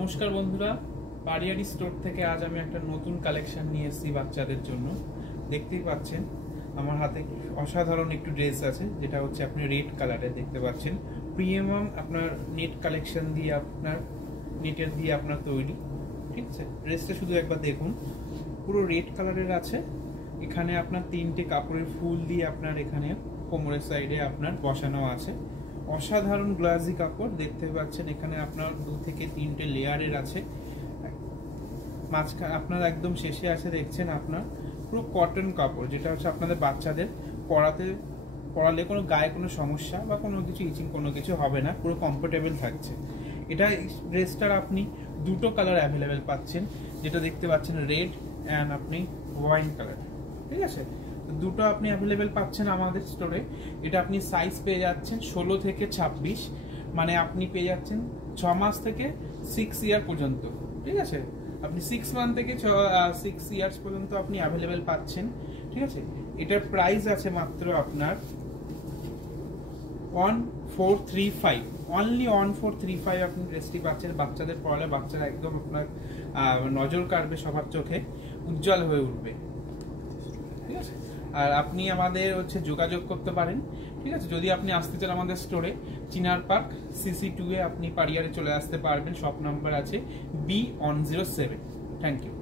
নমস্কার বন্ধুরা, পারিয়ারি স্টোর থেকে আজ আমি একটা নতুন কালেকশন নিয়ে এসেছি বাচ্চাদের জন্য। দেখতেই পাচ্ছেন আমার হাতে অসাধারণ একটু ড্রেস আছে, যেটা হচ্ছে আপনি রেড কালারের দেখতে পাচ্ছেন। প্রিমিয়াম আপনার নেট কালেকশন দিয়ে নেটের দিয়ে আপনার তৈরি, ঠিক আছে। ড্রেসটা শুধু একবার দেখুন, পুরো রেড কালারের আছে। এখানে আপনার তিনটে কাপড়ের ফুল দিয়ে আপনার এখানে কোমরের সাইডে আপনার বসানো আছে। অসাধারণ গ্লাসি কাপড় দেখতে পাচ্ছেন। এখানে আপনার 2 থেকে 3টে লেয়ারের আছে। মাঝখানে আপনার একদম শেষে আছে দেখছেন আপনার পুরো কটন কাপড়, যেটা হচ্ছে আপনাদের বাচ্চাদের পরালে কোনো গায়ে কোনো সমস্যা বা কোনো কিছু ইচিং কোনো কিছু হবে না, পুরো কমফোর্টেবল থাকছে। এটা ড্রেসটার আপনি দুটো কালার অ্যাভেলেবেল পাচ্ছেন, যেটা দেখতে পাচ্ছেন রেড অ্যান্ড আপনি ওয়াইন কালার, ঠিক আছে। দুটো আপনি অ্যাভেলেবেল পাচ্ছেন আমাদের স্টোরে। এটা আপনি সাইজ পেয়ে যাচ্ছেন 16 থেকে 26, মানে আপনি পেয়ে যাচ্ছেন 6 মাস থেকে 6 ইয়ার পর্যন্ত, ঠিক আছে। আপনি 6 মান্থ থেকে 6 ইয়ার্স পর্যন্ত আপনি অ্যাভেলেবেল পাচ্ছেন, ঠিক আছে। এটার প্রাইস আছে মাত্র আপনার 1435, অনলি 1435 আপনি ড্রেসটি পাচ্ছেন। বাচ্চাদের পরালে বাচ্চারা একদম আপনার নজর কাড়বে, সবার চোখে উজ্জ্বল হয়ে উঠবে, ঠিক আছে। আর আপনি আমাদের হচ্ছে যোগাযোগ করতে পারেন, ঠিক আছে। যদি আপনি আসতে চান আমাদের স্টোরে, চিনার পার্ক CC2 এ আপনি পারিয়ারে চলে আসতে পারবেন। শপ নাম্বার আছে B107। Thank you.